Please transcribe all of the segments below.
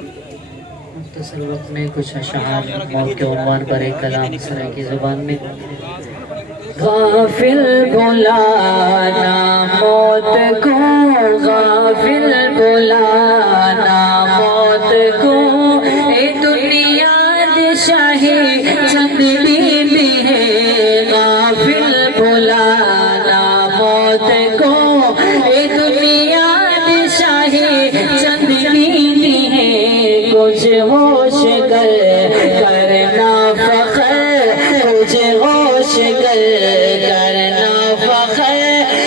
مختصر وقت میں کچھ اشعار موت کے عنوان پر ایک کلام سرائے کی زبان میں. غافل بلانا موت کو، غافل بلانا موت کو، اے دنیا شاہی چند دین ہے. غافل بلانا موت کو، اے دنیا شاہی چند دین ہے. کچھ ہوش کر کرنا فخر، کچھ ہوش کر کرنا فخر،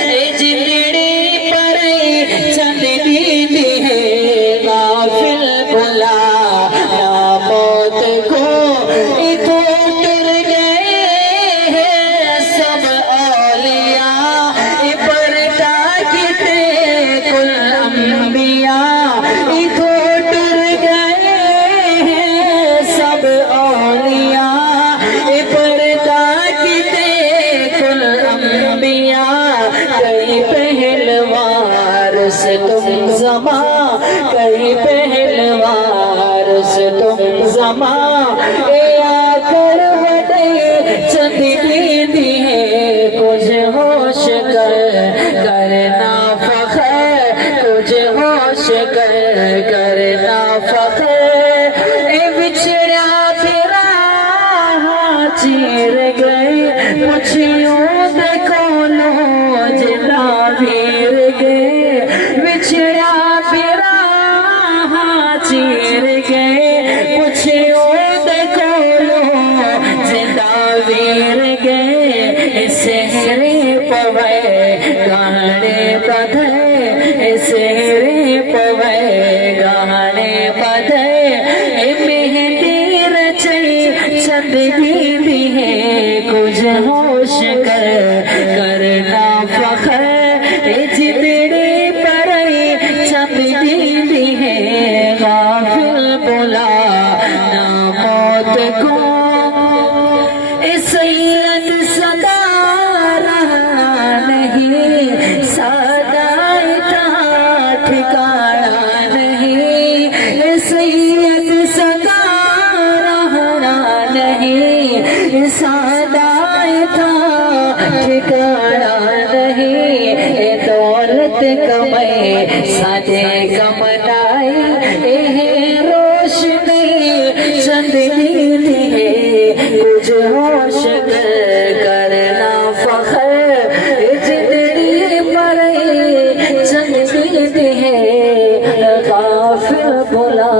اے زندگی پر چند دین ہے. غافل بلانا موت کو، اے تو ٹر گئے ہیں سب اولیاء، اے پردہ کتے کل انبیاء. اے تو ٹر گئے ہیں سب اولیاء، اے پردہ کتے کل انبیاء. کئی پہلوار سے تم زماں، کئی پہلوار سے تم زماں، اے آ کر وڈے چند دین ہے. کچھ ہوش کر کرنا فخر، کچھ ہوش کر کرنا فخر. اے بچھڑا پھرا چیر گئے، پچھیوں دیکھو لو جلا پھر گئے. بچھڑا پھرا چیر گئے، پچھیوں دیکھو لو جلا پھر گئے. سہرے پوے گانے بدھے، سہرے پوے گانے بدھے. مہندی رچئی چند دین ہے. کچھ ہوش کر کرنا فخر، اے زندگی پر چند دین ہے. غافل بلانا موت کو، اے سید صدا رہا نہیں، سادہ تھا ٹھکانا نہیں. اے سید صدا رہا نہیں، سادہ تھا ٹھکانا نہیں. اے دولت کمائے سادے کمنائی، اے روشنی چند دین ہے. کچھ ہوش کر کرنا فخر، اے زندگی پر چند دین ہے. غافل بلا